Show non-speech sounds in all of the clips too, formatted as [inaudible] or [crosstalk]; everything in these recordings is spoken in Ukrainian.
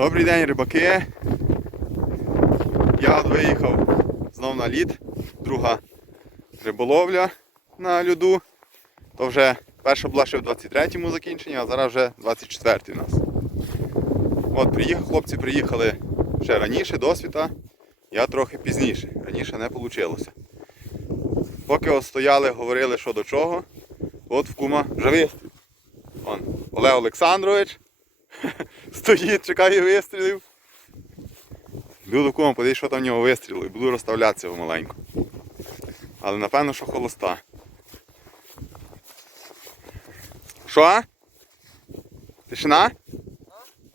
Добрий день, рибаки. Я от виїхав знов на лід. Друга риболовля на льоду. То вже перша була ще в 23-му закінченні, а зараз вже 24-й у нас. От, приїхав, хлопці приїхали ще раніше, до світа. Я трохи пізніше. Раніше не вийшло. Поки стояли, говорили, що до чого. От в кума вистріл. Олег Олександрович [laughs] стоїть, чекає вистрілів. Йду до кума, подивись, що там в нього вистрілили. Буду розставлятися помаленьку. Але напевно, що холоста. Що? Тишина?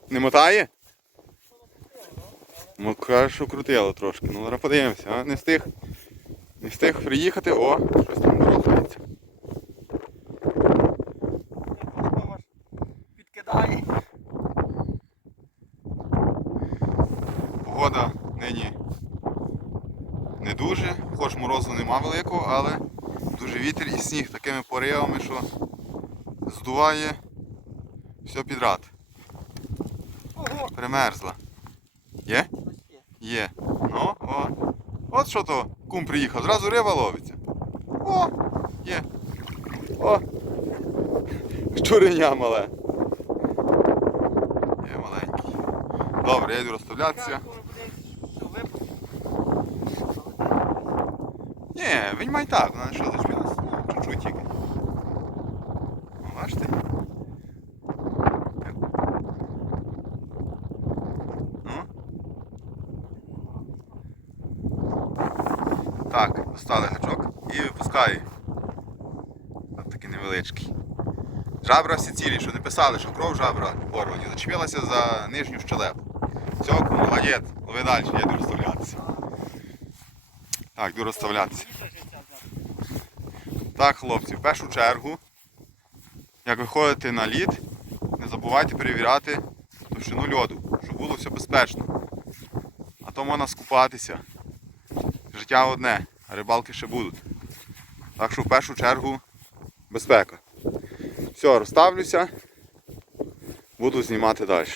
Не мотає? Ну, каже, що крутило трошки. Ну, зараз подивимося, а? Не встиг. Не встиг приїхати. О, щось там ворохається. Підкидає. Погода нині не дуже, хоч морозу нема великого, але дуже вітер і сніг такими поривами, що здуває все підряд. Примерзла. Є? є. Ну, о. От що то кум приїхав, зразу риба ловиться. О, є. О. Щуреня мале. Є маленький. Добре, я йду розставлятися. Скоро буде все випуск. Ні, він має так, вона що зачепилась? Чуть-чуть тільки. Ну? Так, достали гачок і випускаю. От такий невеличкий. Жабра всі цілі, що не писали, що кров жабра порвані, зачепилася за нижню щелепу. Все, молодець, лови далі, я йду розставлятися. Так, йду розставлятися. Так, хлопці, в першу чергу, як виходите на лід, не забувайте перевіряти товщину льоду, щоб було все безпечно. А то можна скупатися. Життя одне, а рибалки ще будуть. Так що в першу чергу безпека. Все, розставлюся, буду знімати далі.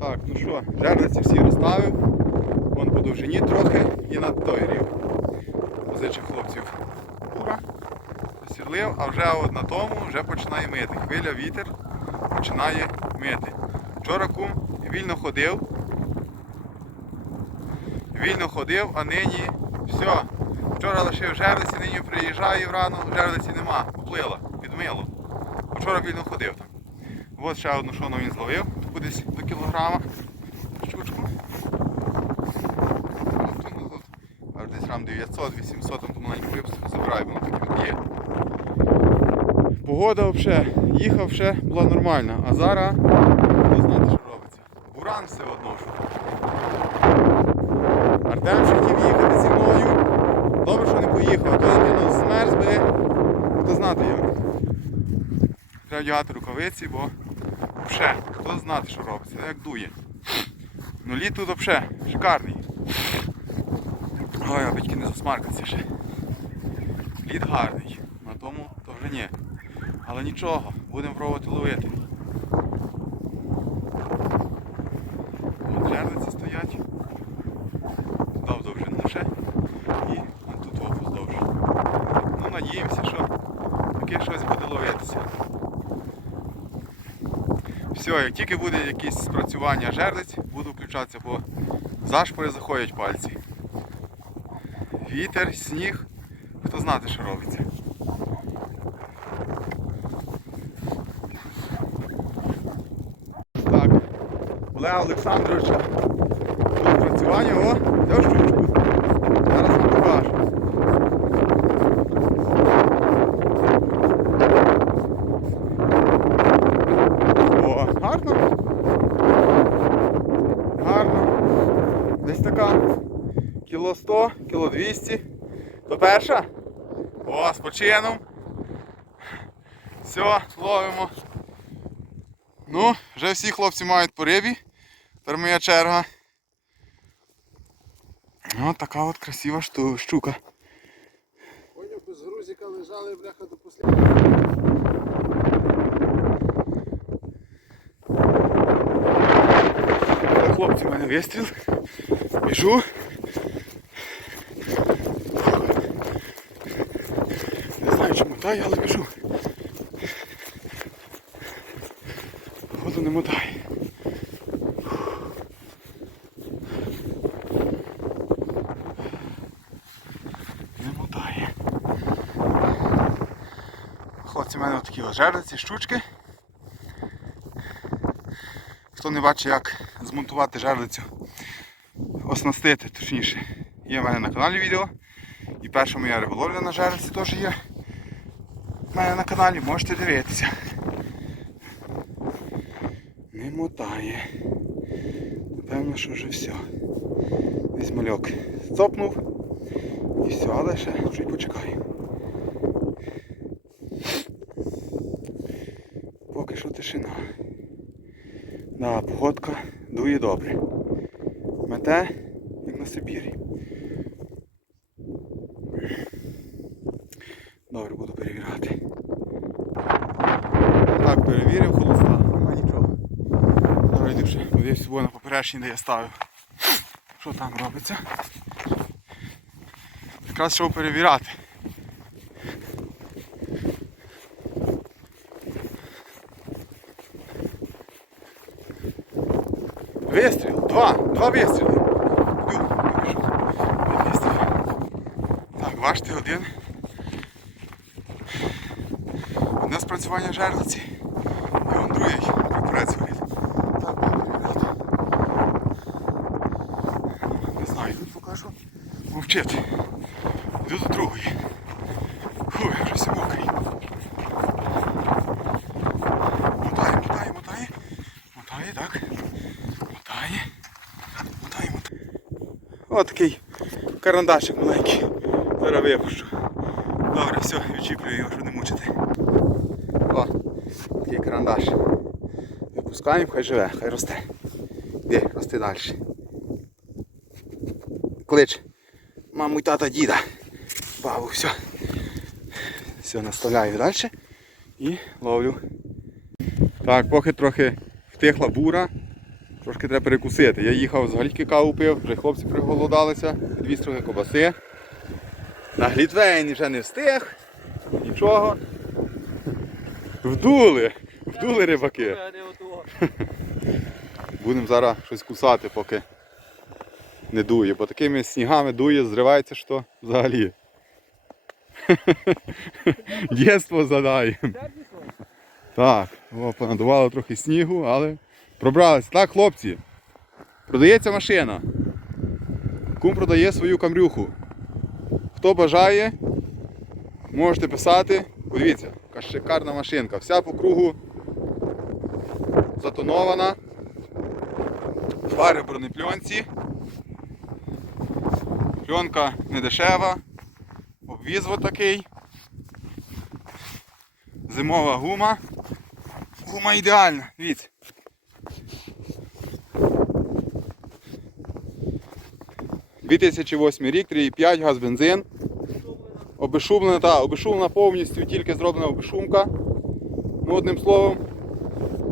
Так, ну що, жерниці всі розставив. Вон по довжині трохи і на той рів. Позичив хлопців бура, посірлив, а вже от на тому вже починає мити. Хвиля, вітер починає мити. Вчора кум вільно ходив. Вільно ходив, а нині все. Вчора лишив жерлиці, нині приїжджає рано, жерлиці нема, поплила, підмило. Вчора вільно ходив там. От ще одну шону він зловив, таку десь до кілограма. 700-800, там маленький випуск, забираю, воно ну, таким є. Погода взагалі, їхав ще, була нормальна, а зараз ну, хто знати, що робиться. Буран все одно. Артем ще хотів їхати зі мною. Добре, що не поїхав, то людина змерз би, хто знати його. Треба вдягати рукавиці, бо взагалі, хто знати, що робиться, як дує. Ну літ тут взагалі шикарний. Ой, а батьки не ще. Лід гарний. На тому то вже ні. Але нічого, будемо пробувати ловити. От жерлиці стоять. Туди в довжину ще. І тут вздовж. Ну надіємося, що таке щось буде ловитися. Все, як тільки буде якесь спрацювання жерлиць, буду включатися, бо зашпори заходять пальці. Вітер, сніг, хто знати, що робиться. Так, Олега Олександровича. Тут працювання, о, взяв Кіло 100, кіло 200. То перша. О, з почином. Все, ловимо. Ну, вже всі хлопці мають по рибі. Тепер моя черга. Ну, о, така от красива шту, щука. Поняв, без грузика лежали, бляха, до посліднього. Хлопці, в мене вистріл. Біжу. Мотаю, але біжу. Воду не мотає. Не мотає. Хлопці, в мене такі ожерниці, щучки. Хто не бачить, як змонтувати жерлицю, оснастити, точніше, є в мене на каналі відео. І перша моя риболовля на жерлиці теж є. Мене на каналі, можете дивитися. Не мотає. Напевно, що вже все. Весь мальок стопнув. І все, але ще чуть почекаю. Поки що тишина. Да, погодка дує добре. Мете, як на Сибірі. Добре, буду перевіряти. Так, перевірив холоста, нема нічого. Зараз йду ще поперечній, де я ставив. Що там робиться? Якраз йшов перевіряти. Вистріл, два. Два вистріли. Так, бачите, один. Одне спрацювання жерлиці. І он другий прапорець горить. Так, буду перевіряти. Не знаю, тут покажу. Мовчити. Йду до другої. Фу, я вже мокрий. Мотає, мотає, мотає. Мотає, так. Мотає. Мотає, мотає. О, такий карандашик маленький. Зараз випущу. Добре, все, відчіплюю його, щоб не мучити. О, такий карандаш. Випускаємо, хай живе, хай росте. Де, рости далі. Клич. Маму і тата діда. Бабу, все. Все, наставляю далі і ловлю. Так, поки трохи втихла бура, трошки треба перекусити. Я їхав гальки каву пив, вже хлопці приголодалися, дві строги кобаси. На глітвейн вже не встиг, нічого. Вдули, вдули рибаки. Будемо зараз щось кусати, поки не дує, бо такими снігами дує, зривається, що взагалі. [laughs] Дєство задаємо. Так, о, понадувало трохи снігу, але пробралися. Так, хлопці, продається машина. Кум продає свою камрюху. Хто бажає, можете писати. Подивіться, яка шикарна машинка. Вся по кругу затонована. Фари бронепльонці. Пленка не дешева. Обвіз такий. Зимова гума. Гума ідеальна, дивіться. – 2008 рік, 3,5 газ бензин. Обешумлена, та, обешумлена повністю, тільки зроблена обешумка. Ну, одним словом,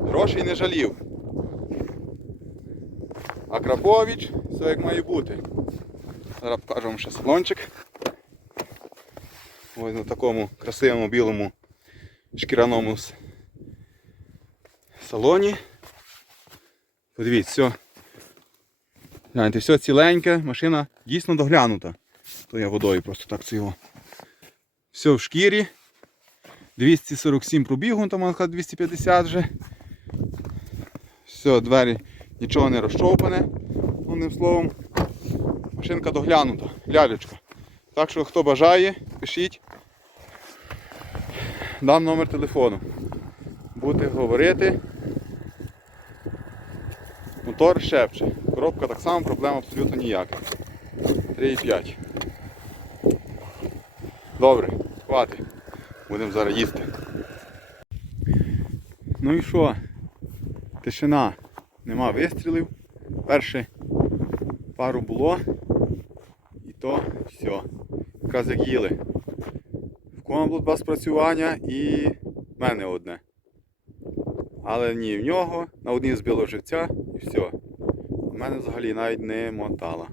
грошей не жалів. А Крапович, все як має бути. Зараз покажу вам ще салончик. Ось на такому красивому білому шкіряному салоні. Подивіться, все. Гляньте, все ціленьке, машина дійсно доглянута. То я водою просто так це його. Все в шкірі. 247 пробігу, там 250 вже. Все, двері нічого не розчовпане. Одним словом, машинка доглянута, лялечка. Так що хто бажає, пишіть. Дам номер телефону. Будете говорити. Мотор шепче. Коробка так само, проблем абсолютно ніяка. 3,5. Добре, хватить. Будемо зараз їсти. Ну і що? Тишина. Нема вистрілів. Перше пару було. Все. Якраз як їли. В кого було два спрацювання і в мене одне. Але ні, в нього на одній збило живця і все. У мене взагалі навіть не мотала.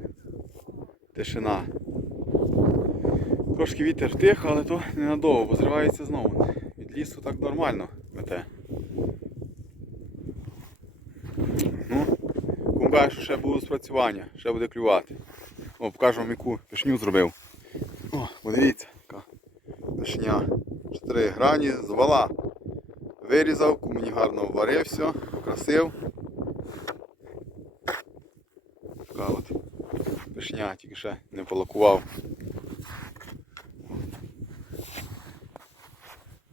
Тишина. Трошки вітер тих, але то ненадовго, бо зривається знову. Від лісу так нормально мете. Ну, кум що ще буде спрацювання, ще буде клювати. О, покажу вам яку пішню зробив. О, подивіться, яка пішня. Чотири грані з вала. Вирізав, кум мені гарно варив все, покрасив. Така от пішня, тільки ще не полакував.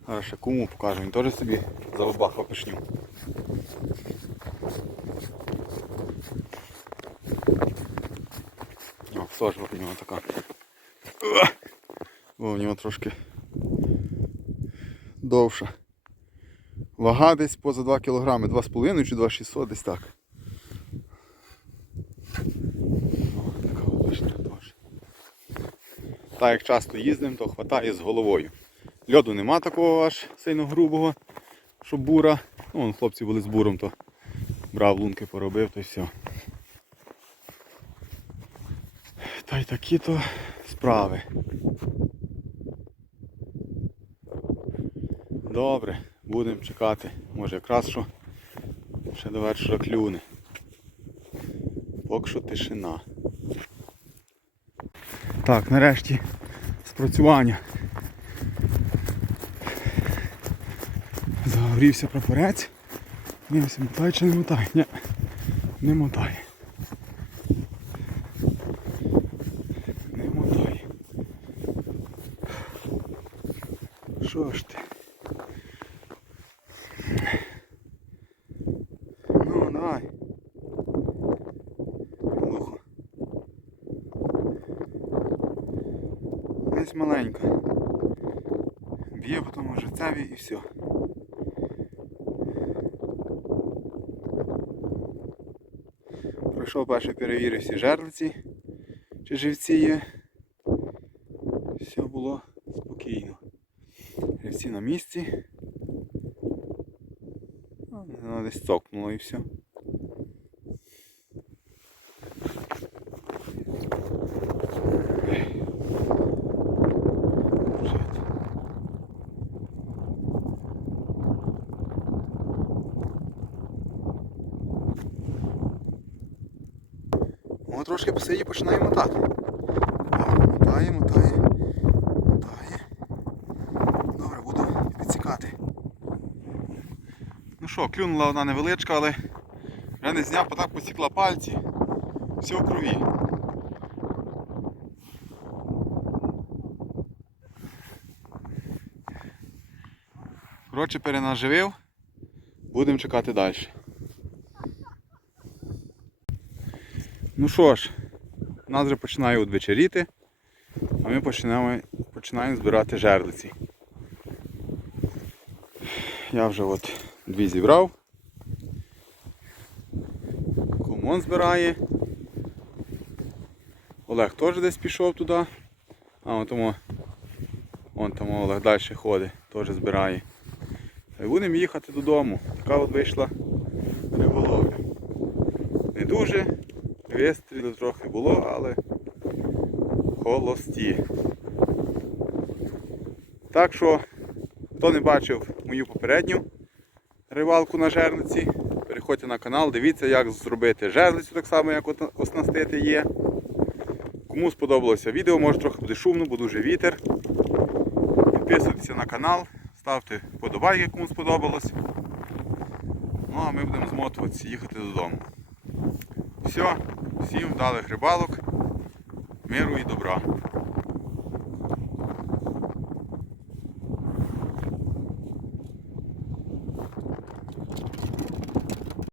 Зараз ще куму покажу, він теж собі залобахав пішню. О, сожа у нього така. О, у нього трошки довша. Вага десь поза 2 кг, 2,5 чи 2,600 десь так. О, така от теж. Так як часто їздимо, то хватає з головою. Льоду нема такого аж сильно грубого, щоб бура. Ну, вон хлопці були з буром, то брав лунки, поробив, то й все. Та й такі то справи. Добре, будемо чекати. Може якраз що ще до вечора клюне. Поки що тишина. Так, нарешті спрацювання. Загорівся прапорець. Дивимося, мотає чи не мотає? Ні, не мотає. Не мотає. Що ж ти? Ну, давай. Глухо. Десь маленька. Б'є по тому живцеві і все. Пройшов перший перевірив всі жерлиці, чи живці є. Все було спокійно. Живці на місці. Ну, Воно десь цокнуло і все. О, трошки посиді починає мотати. Мотає, мотає. Добре, буду підсікати. Ну що, клюнула вона невеличка, але я не зняв, бо так посікла пальці. Все в крові. Коротше, перенаживив. Будемо чекати далі. Ну що ж, у нас вже починає одвечеріти, а ми починаємо, починаємо збирати жерлиці. Я вже от дві зібрав. Комон збирає. Олег теж десь пішов туди. А от тому, вон там Олег далі ходить, теж збирає. Й будемо їхати додому. Така от вийшла риболовля. Не дуже, вистрілів трохи було, але холості. Так що, хто не бачив мою попередню рибалку на жерниці, переходьте на канал, дивіться, як зробити жерлицю, так само, як оснастити є. Кому сподобалося відео, може трохи буде шумно, бо дуже вітер. Підписуйтеся на канал, ставте вподобайки, кому сподобалось. Ну а ми будемо змотуватися, їхати додому. Все, всім вдалих рибалок, миру і добра.